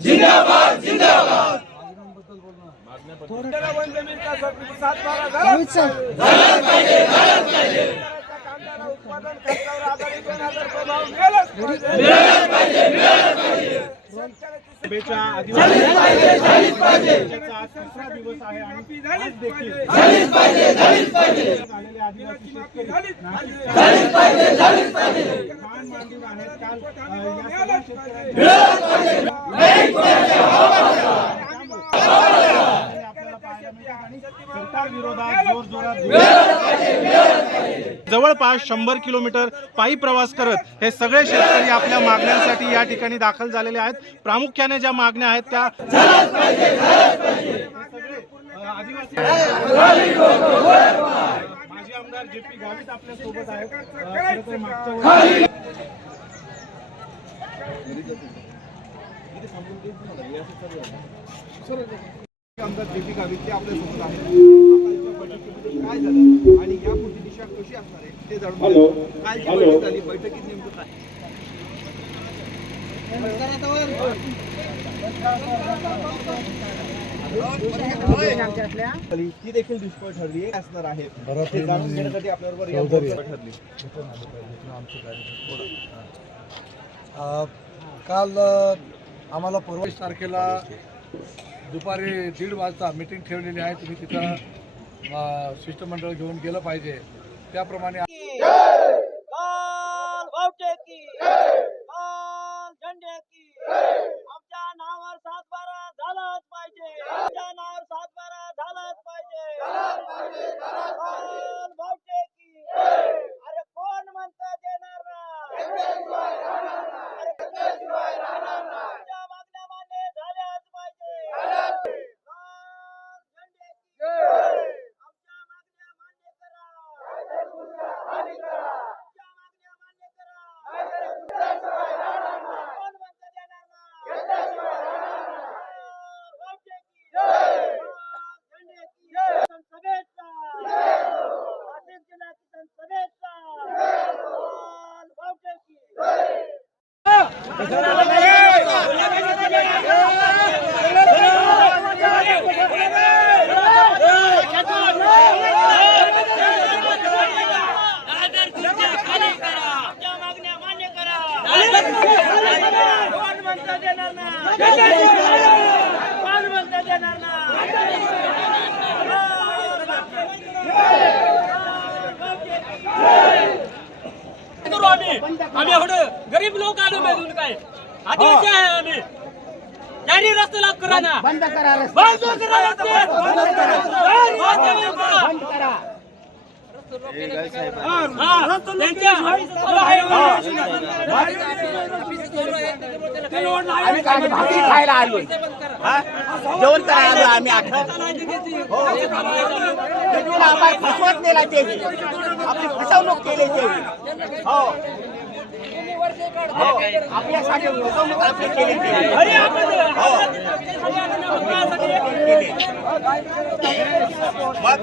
जिंदाबाद जिंदाबाद वंदे मिळता सातबारा झालाच पाहिजे झालाच पाहिजे कांद्याला उत्पादन खर्चावर आधारित दोन हजार प्रभाव मिळालाच पाहिजे सभेच्या तिसरा दिवस आहे आणि आदिवासी जवळपास शंभर किलोमीटर पायी प्रवास करत हे सगळे शेतकरी आपल्या मागण्यांसाठी या ठिकाणी दाखल झालेले आहेत. प्रामुख्याने ज्या मागण्या आहेत त्या माजी आमदार जे पी गावित आपल्यासोबत आहेत मागच्या आमदार जे पी गावित ते आपल्यासोबत आहेत. कालच्या बैठकीमध्ये काय झालं आणि यापुढची दिशा कशी असणार आहे ते जाणून बैठक झाली बैठकीत नेमकं काय? झाली, ती देखील दुष्काळ ठरली असणार आहे. ते जाणून घेण्यासाठी आपल्याबरोबर या ठरली. काल आम्हाला परवा तारखेला दुपारी दीड वाजता मीटिंग ठेवलेली आहे. तुम्ही तिथं शिष्टमंडळ घेऊन गेलं पाहिजे. त्याप्रमाणे मान्य करा आम्ही आम्ही एवढं गरीब लोक आलो पाहिजे काय? आदिवासी आहे आम्ही. जारी रस्ते लाभ करा ना. बंद करा. बंद करा रस्ते बंद करा हा, त्यांच्या- भाकरी खायला आलो जेवण करायला आलो आम्ही आठ आम्हाला फसवत नेला ते आपली फसवणूक केली ते हो आपल्यासाठी फसवणूक आपली केली ते हो. मग